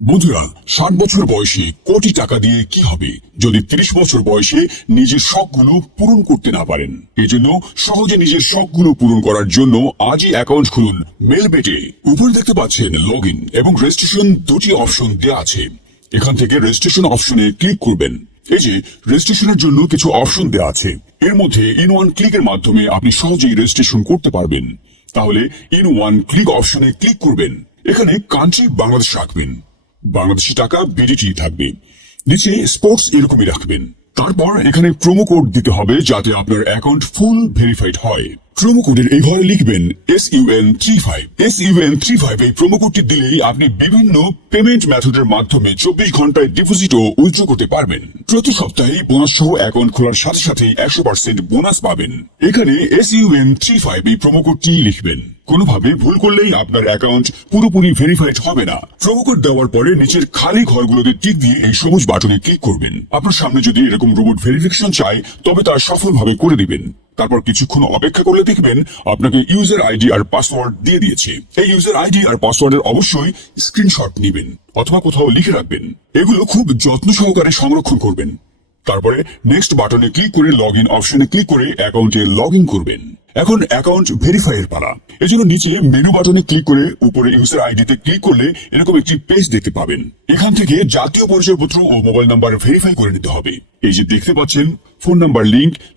বন্ধুরা, 60 বছর বয়সে কোটি টাকা দিয়ে কি হবে যদি 30 বছর বয়সে নিজের শখগুলো পূরণ করতে না পারেন? এজন্য সহজে নিজের শখগুলো পূরণ করার জন্য আজই অ্যাকাউন্ট খুলুন মেলবেটে। উপরে দেখতে পাচ্ছেন লগইন এবং রেজিস্ট্রেশন দুটি অপশন দেওয়া আছে। এখান থেকে রেজিস্ট্রেশন অপশনে ক্লিক করবেন। এই যে রেজিস্ট্রেশনের জন্য কিছু অপশন দেওয়া আছে, এর মধ্যে ইন ওয়ান ক্লিকের মাধ্যমে আপনি সহজেই রেজিস্ট্রেশন করতে পারবেন। তাহলে ইন ওয়ান ক্লিক অপশনে ক্লিক করবেন। এখানে কান্ট্রি বাংলাদেশ রাখবেন, বাংলাদেশি টাকা বিডিটি থাকবে, নিচে স্পোর্টস এরকমই রাখবেন। তারপর এখানে প্রোমো কোড দিতে হবে যাতে আপনার অ্যাকাউন্ট ফুল ভেরিফাইড হয়। প্রোমো কোডের এই ঘরে লিখবেন SUN35। SUN35 এই প্রোমো কোডটি দিলেই আপনি বিভিন্ন পেমেন্ট মেথডের মাধ্যমে 24 ঘন্টায় ডিপোজিট ও উইথড্র করতে পারবেন। প্রতি সপ্তাহে বোনাস সহ অ্যাকাউন্ট খোলার সাথে সাথে 100% বোনাস পাবেন। এখানে SUN35 এই প্রোমো কোডটি লিখবেন। কোনোভাবে ভুল করলেই আপনার অ্যাকাউন্ট পুরোপুরি ভেরিফাইড হবে না। প্রোমো কোড দেওয়ার পরে নিচের খালি ঘরগুলোতে টিক দিয়ে এই সবুজ বাটনে ক্লিক করবেন। আপনার সামনে যদি এরকম রোবট ভেরিফিকেশন চায় তবে তা সফলভাবে করে দিবেন। তারপর কিছুক্ষণ অপেক্ষা করলে দেখবেন আপনাকে ইউজার আইডি আর পাসওয়ার্ড দিয়ে দিয়েছে। এই ইউজার আইডি আর পাসওয়ার্ডের অবশ্যই স্ক্রিনশট নেবেন অথবা কোথাও লিখে রাখবেন। এগুলো খুব যত্ন সহকারে সংরক্ষণ করবেন। তারপরে নেক্সট বাটনে ক্লিক করে লগইন অপশনে ক্লিক করে অ্যাকাউন্টে লগইন করবেন। এখন অ্যাকাউন্ট ভেরিফাইয়ের পালা। এজন্য নিচে মেনু বাটনে ক্লিক করে উপরে ইউজার আইডিতে ক্লিক করলে এরকম একটি পেজ দেখতে পাবেন। এখান থেকে জাতীয় পরিচয়পত্র ও মোবাইল নাম্বার ভেরিফাই করে নিতে হবে। এই যে দেখতে পাচ্ছেন ফোন নাম্বার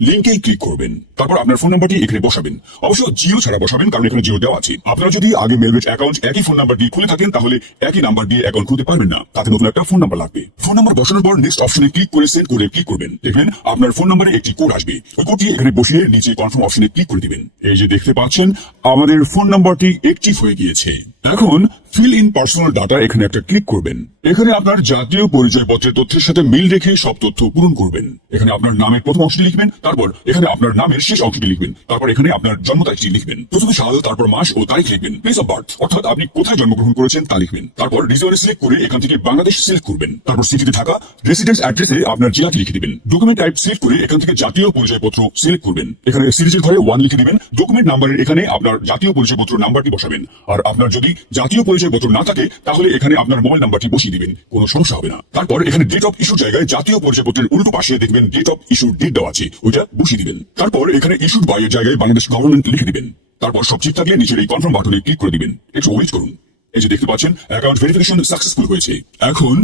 লিঙ্কেই ক্লিক করবেন। তারপর আপনার ফোন নাম্বারটি এখানে বসাবেন। অবশ্য জিও ছাড়া বসাবেন, কারণ এখানে জিও দেওয়া আছে। আপনারা যদি আগে মেলবেট অ্যাকাউন্ট একই ফোন নাম্বার দিয়ে খুলে থাকেন তাহলে একই নাম্বার দিয়ে অ্যাকাউন্ট খুলতে পারবেন না, তাতে নতুন একটা ফোন নাম্বার লাগবে। ফোন নাম্বার বসানোর পর নেক্সট অপশনে ক্লিক করে সেন্ড কোডে ক্লিক করবেন। দেখবেন আপনার ফোন নাম্বারে একটি কোড আসবে। ওই কোডটি এখানে বসিয়ে নিচে কনফার্ম অপশনে ক্লিক করে দিবেন। এই যে দেখতে পাচ্ছেন আমাদের ফোন নাম্বারটি অ্যাক্টিভ হয়ে গিয়েছে। এখন ফিল ইন পার্সোনাল ডাটা এখানে একটা ক্লিক করবেন। এখানে আপনার জাতীয় পরিচয়পত্রের তথ্যের সাথে মিল রেখে সব তথ্য পূরণ করবেন। এখানে আপনার নামের প্রথম অংশটি লিখবেন, তারপর এখানে আপনার নামের শেষ অংশটি লিখবেন, তারপর এখানে আপনার জন্ম তারিখটি লিখবেন। প্রথমে সাল, তারপর মাস ও তারিখ লিখবেন। প্লেস অফ বার্থ অর্থাৎ আপনি কোথায় জন্মগ্রহণ করেছেন তা লিখবেন। তারপর রিজনে সিলেক্ট করে এখান থেকে বাংলাদেশ সিলেক্ট করবেন। তারপর সিটিতে থাকা রেসিডেন্স অ্যাড্রেসে আপনার জেলাটি লিখে দিবেন। ডকুমেন্ট টাইপ সিলেক্ট করে এখান থেকে জাতীয় পরিচয়পত্র সিলেক্ট করবেন। এখানে সিরিজের ঘরে 1 লিখে দিবেন। ডকুমেন্ট নাম্বারের এখানে আপনার জাতীয় পরিচয়পত্র নাম্বারটি বসাবেন। আর আপনার যদি জাতীয় পরিচয়পত্র না থাকে তাহলে এখানে আপনার মোবাইল নাম্বারটি বসিয়ে দিবেন, কোনো সমস্যা হবে না। তারপর এখানে ডেট অফ ইস্যুর জায়গায় জাতীয় পরিচয়পত্রের উল্টো পাশে দেখবেন ডেট অফ ইস্যুর ডেট দেওয়া আছে, ওইটা বসিয়ে দিবেন। তারপর এখানে ইস্যুড বাই এর জায়গায় বাংলাদেশ গভর্নমেন্ট লিখে দিবেন। তারপর সব ঠিক থাকলে নিচের এই কনফার্ম বাটনে ক্লিক করে দিবেন। একটু ওয়েট করুন। এই যে দেখতে পাচ্ছেন অ্যাকাউন্ট ভেরিফিকেশন সাকসেসফুল হয়েছে। এখন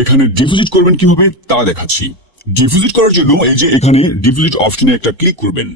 এখানে ডিপোজিট করবেন কিভাবে তা দেখাচ্ছি। ডিপোজিট করার জন্য এই যে এখানে ডিপোজিট অপশনে একটা ক্লিক করবেন।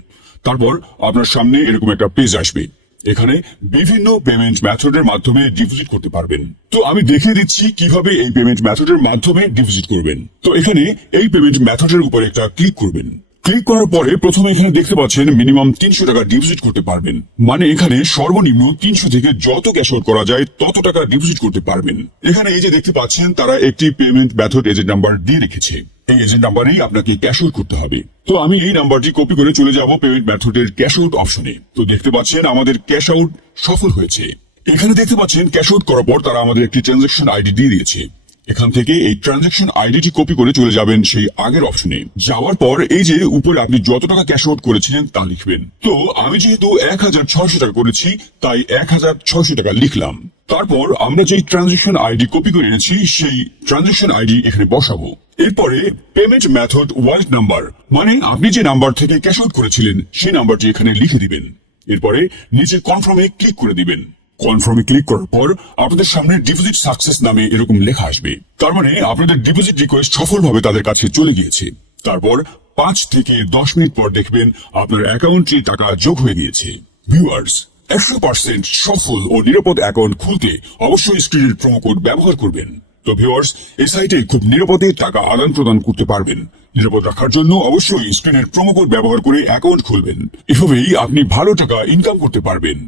তারপর আপনার সামনে এরকম একটা পেজ আসবে। এখানে বিভিন্ন পেমেন্ট মেথডের মাধ্যমে ডিপোজিট করতে পারবেন। তো আমি দেখিয়ে দিচ্ছি কিভাবে এই পেমেন্ট মেথডের মাধ্যমে ডিপোজিট করবেন। তো এখানে এই পেমেন্ট মেথডের উপর একটা ক্লিক করবেন। ক্লিক করার পরে প্রথমে এখানে দেখতে পাচ্ছেন মিনিমাম 300 টাকা ডিপোজিট করতে পারবেন। মানে এখানে সর্বনিম্ন 300 থেকে যত ক্যাশ আউট করা যায় তত টাকা ডিপোজিট করতে পারবেন। এখানে এই যে দেখতে পাচ্ছেন তারা একটি পেমেন্ট মেথড এজেন্ট নাম্বার দিয়ে রেখেছে। এই এজেন্ট নাম্বারেই আপনাকে ক্যাশ আউট করতে হবে। তো আমি এই নাম্বারটি কপি করে চলে যাব পেমেন্ট মেথডের ক্যাশ আউট অপশনে। তো দেখতে পাচ্ছেন আমাদের ক্যাশ আউট সফল হয়েছে। এখানে দেখতে পাচ্ছেন ক্যাশ আউট করার পর তারা আমাদের একটি ট্রানজাকশন আইডি দিয়ে দিয়েছে। এখান থেকে এই ট্রানজাকশন আইডিটি কপি করে চলে যাবেন সেই আগের অপশনে। যাওয়ার পর এই যে উপরে আপনি যত টাকা ক্যাশ আউট করেছিলেন তা লিখবেন। তো আমি যেহেতু 1600 টাকা করেছি তাই 1600 টাকা লিখলাম। তারপর আমরা যে ট্রানজাকশন আইডি কপি করে এনেছি সেই ট্রানজাকশন আইডি এখানে বসাবো। এরপরে পেমেন্ট মেথড ওয়ালেট নাম্বার, মানে আপনি যে নাম্বার থেকে ক্যাশ আউট করেছিলেন সেই নাম্বারটি এখানে লিখে দিবেন। এরপরে নিচে কনফার্মে ক্লিক করে দিবেন। কনফার্মে ক্লিক করার পর আপনাদের সামনে ডিপোজিট সাকসেস নামে এরকম লেখা আসবে। তার মানে আপনাদের ডিপোজিট রিকোয়েস্ট সফলভাবে তাদের কাছে চলে গিয়েছে। তারপর 5 থেকে 10 মিনিট পর দেখবেন আপনার অ্যাকাউন্টে টাকা যোগ হয়ে গিয়েছে। ভিউয়ার্স, 100% সফল ও নিরাপদ অ্যাকাউন্ট খুলতে অবশ্যই স্ক্রিনের প্রোমো কোড ব্যবহার করবেন। তো ভিউয়ার্স, এই সাইটে খুব নিরাপদে টাকা আদান প্রদান করতে পারবেন। নিরাপদ রাখার জন্য অবশ্যই স্ক্রিনের প্রোমো কোড ব্যবহার করে অ্যাকাউন্ট খুলবেন। এভাবেই আপনি ভালো টাকা ইনকাম করতে পারবেন।